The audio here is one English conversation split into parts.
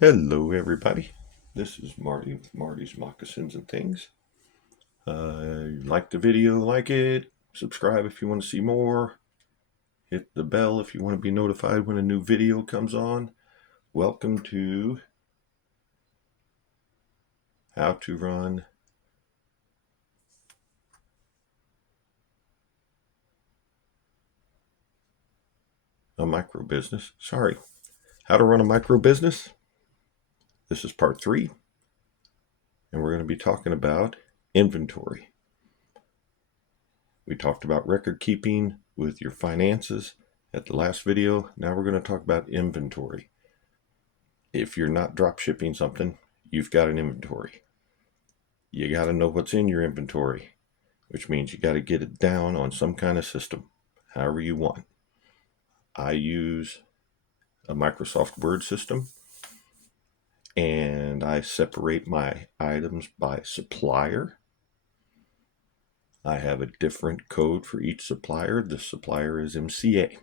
Hello, everybody. This is Marty's Moccasins and Things. Like the video, like it. Subscribe if you want to see more. Hit the bell if you want to be notified when a new video comes on. Welcome to How to Run a Micro Business. How to Run a Micro Business. This is part 3, and we're going to be talking about inventory. We talked about record keeping with your finances at the last video. Now we're going to talk about inventory. If you're not drop shipping something, you've got an inventory. You got to know what's in your inventory, which means you got to get it down on some kind of system, however you want. I use a Microsoft Word system, and I separate my items by supplier. I have a different code for each supplier. The supplier is MCA.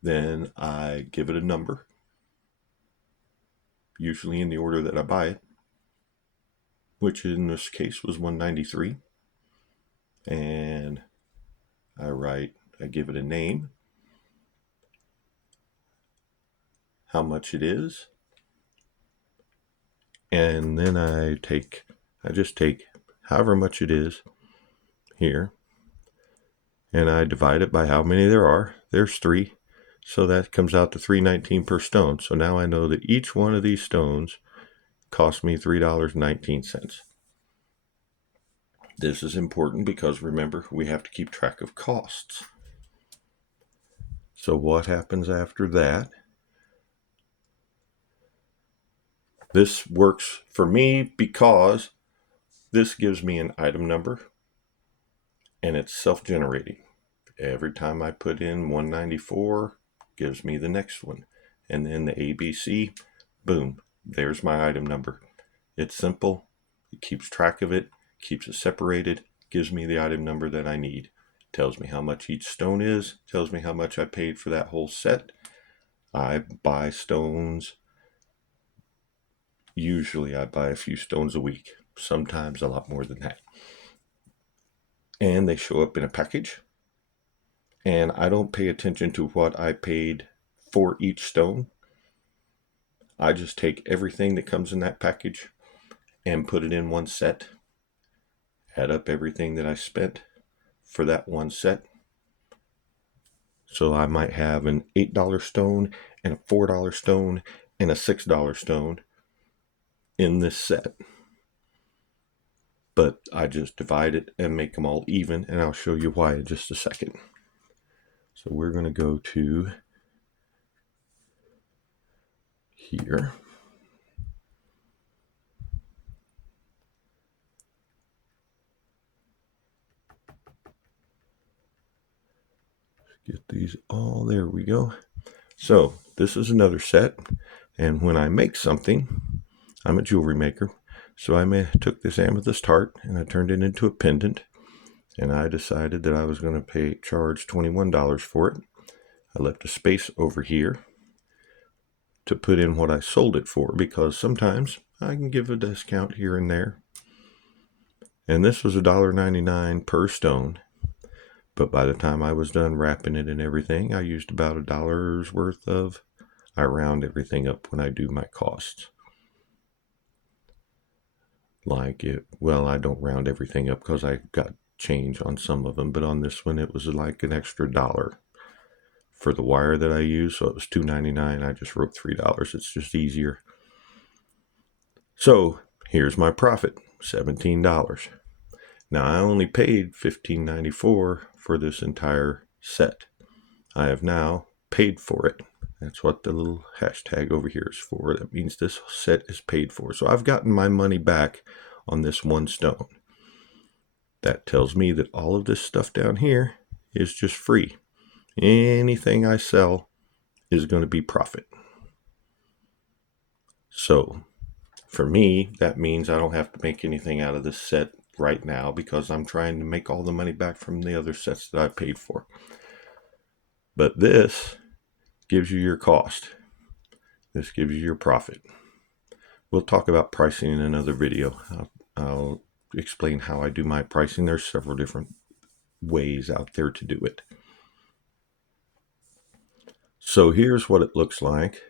Then I give it a number, usually in the order that I buy it, which in this case was 193. And I give it a name, how much it is, and then I just take however much it is here, and I divide it by how many there are. There's 3, so that comes out to $3.19 per stone. So now I know that each one of these stones cost me $3.19. This is important because remember, we have to keep track of costs. So what happens after that? This works for me because this gives me an item number and it's self-generating. Every time I put in 194, gives me the next one. And then the ABC, boom, there's my item number. It's simple. It keeps track of it, keeps it separated, gives me the item number that I need. Tells me how much each stone is, tells me how much I paid for that whole set. I buy stones. Usually I buy a few stones a week, sometimes a lot more than that. And they show up in a package. And I don't pay attention to what I paid for each stone. I just take everything that comes in that package and put it in one set. Add up everything that I spent for that one set. So I might have an $8 stone and a $4 stone and a $6 stone in this set. But I just divide it and make them all even, and I'll show you why in just a second. So we're going to go to here. Get these all, there we go. So this is another set, and when I make something, I'm a jewelry maker, so I took this amethyst heart and I turned it into a pendant, and I decided that I was going to charge $21 for it. I left a space over here to put in what I sold it for, because sometimes I can give a discount here and there. And this was $1.99 per stone. But by the time I was done wrapping it and everything, I used about $1 worth of, I round everything up when I do my costs. I don't round everything up because I got change on some of them, but on this one it was like an extra $1 for the wire that I use, so it was $2.99. I just wrote $3. It's just easier. So here's my profit, $17. Now I only paid $15.94 for this entire set. I have now paid for it. That's what the little hashtag over here is for. That means this set is paid for. So I've gotten my money back on this one stone. That tells me that all of this stuff down here is just free. Anything I sell is going to be profit. So for me, that means I don't have to make anything out of this set right now, because I'm trying to make all the money back from the other sets that I paid for. But this gives you your cost. This gives you your profit. We'll talk about pricing in another video. I'll explain how I do my pricing. There's several different ways out there to do it. So here's what it looks like.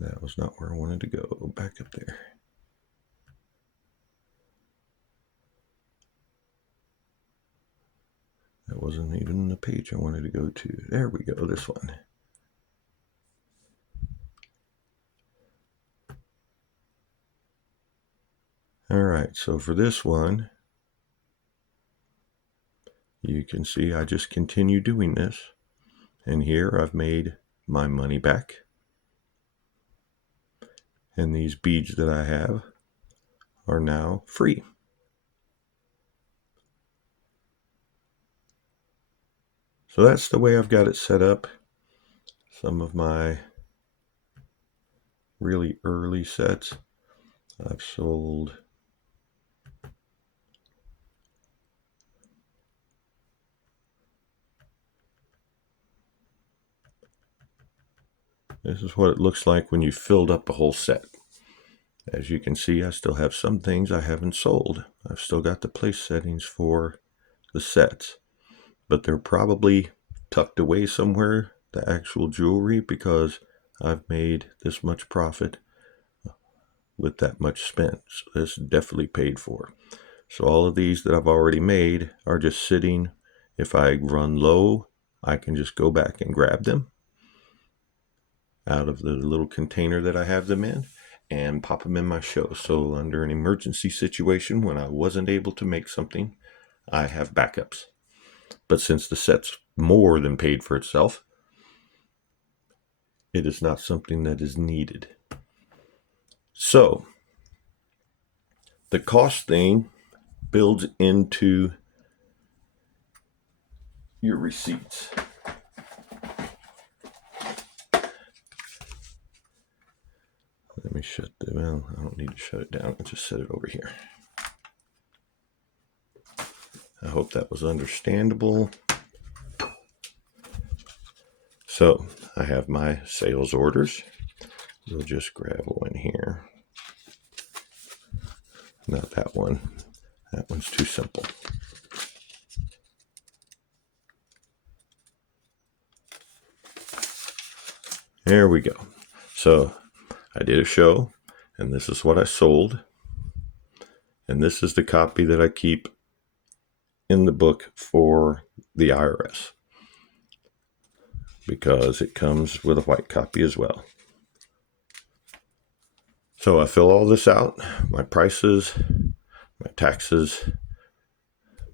That was not where I wanted to go. Back up there. That wasn't even the page I wanted to go to. There we go, this one. All right, so for this one, you can see I just continue doing this. And here I've made my money back. And these beads that I have are now free. So that's the way I've got it set up. Some of my really early sets I've sold. This is what it looks like when you filled up a whole set. As you can see, I still have some things I haven't sold. I've still got the place settings for the sets, but they're probably tucked away somewhere, the actual jewelry, because I've made this much profit with that much spent. So this is definitely paid for. So all of these that I've already made are just sitting. If I run low, I can just go back and grab them out of the little container that I have them in and pop them in my show. So under an emergency situation, when I wasn't able to make something, I have backups. But since the set's more than paid for itself, it is not something that is needed. So the cost thing builds into your receipts. Let me shut them down. I don't need to shut it down. I'll just set it over here. I hope that was understandable. So I have my sales orders. We'll just grab one here. Not that one. That one's too simple. There we go. So I did a show, and this is what I sold. And this is the copy that I keep in the book for the IRS, because it comes with a white copy as well. So I fill all this out, my prices, my taxes,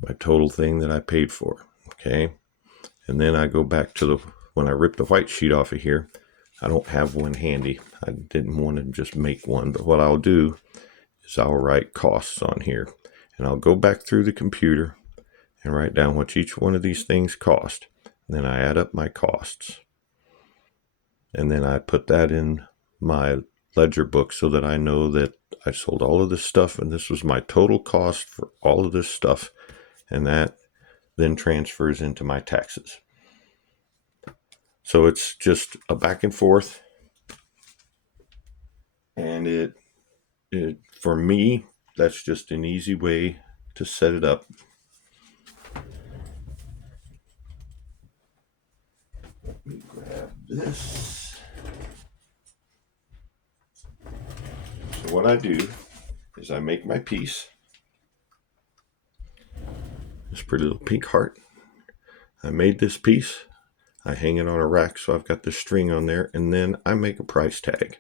my total thing that I paid for, okay? And then I go back to when I rip the white sheet off of here, I don't have one handy. I didn't want to just make one, but what I'll do is I'll write costs on here, and I'll go back through the computer and write down what each one of these things cost. And then I add up my costs. And then I put that in my ledger book so that I know that I sold all of this stuff and this was my total cost for all of this stuff. And that then transfers into my taxes. So it's just a back and forth. And it for me, that's just an easy way to set it up. Let me grab this. So what I do is I make my piece. This pretty little pink heart. I made this piece. I hang it on a rack, so I've got the string on there, and then I make a price tag.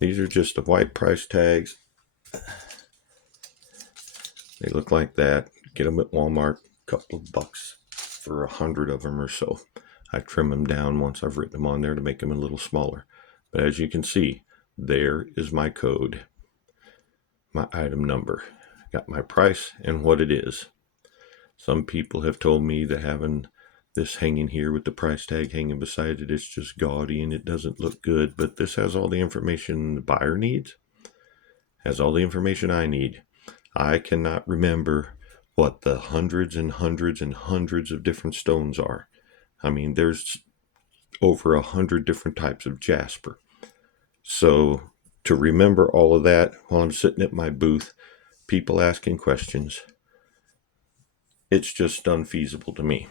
These are just the white price tags. They look like that. Get them at Walmart, a couple of bucks for 100 of them or so. I trim them down once I've written them on there to make them a little smaller. But as you can see, there is my code, my item number. Got my price and what it is. Some people have told me that having this hanging here with the price tag hanging beside it, it's just gaudy and it doesn't look good. But this has all the information the buyer needs. Has all the information I need. I cannot remember what the hundreds and hundreds and hundreds of different stones are. I mean, there's over 100 different types of jasper. So to remember all of that while I'm sitting at my booth, people asking questions, it's just unfeasible to me.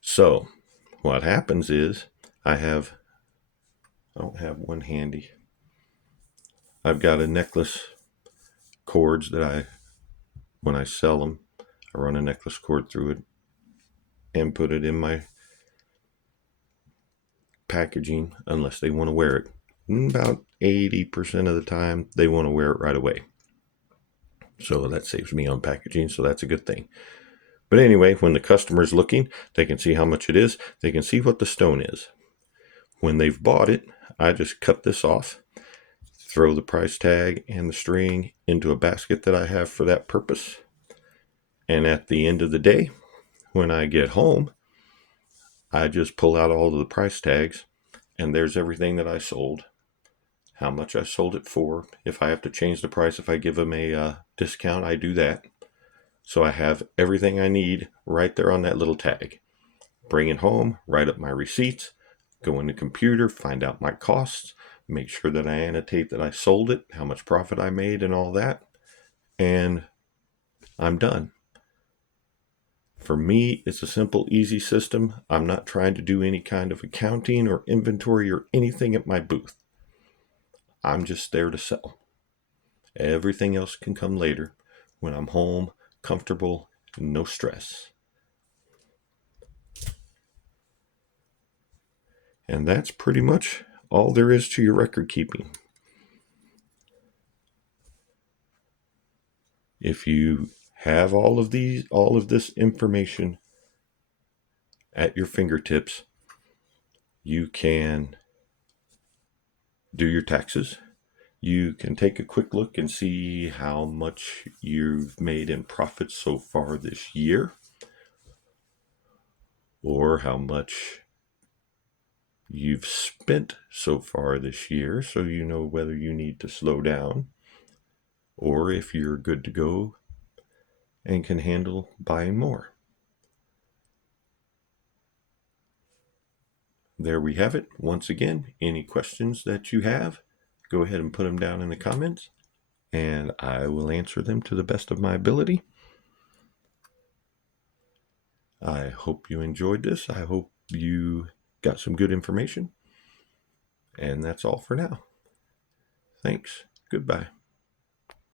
So what happens is I don't have one handy. I've got a necklace cords that when I sell them, I run a necklace cord through it and put it in my packaging unless they want to wear it. About 80% of the time, they want to wear it right away. So that saves me on packaging, so that's a good thing. But anyway, when the customer's looking, they can see how much it is. They can see what the stone is. When they've bought it, I just cut this off, throw the price tag and the string into a basket that I have for that purpose. And at the end of the day, when I get home, I just pull out all of the price tags, and there's everything that I sold, how much I sold it for. If I have to change the price, if I give them a discount, I do that. So I have everything I need right there on that little tag. Bring it home, write up my receipts, go in the computer, find out my costs, make sure that I annotate that I sold it, how much profit I made, and all that. And I'm done. For me, it's a simple, easy system. I'm not trying to do any kind of accounting or inventory or anything at my booth. I'm just there to sell. Everything else can come later when I'm home, comfortable, no stress. And that's pretty much all there is to your record keeping. If you have all of this information at your fingertips, you can do your taxes. You can take a quick look and see how much you've made in profit so far this year, or how much you've spent so far this year, so you know whether you need to slow down or if you're good to go and can handle buying more. There we have it. Once again, any questions that you have, go ahead and put them down in the comments, and I will answer them to the best of my ability. I hope you enjoyed this. I hope you got some good information. And that's all for now. Thanks. Goodbye.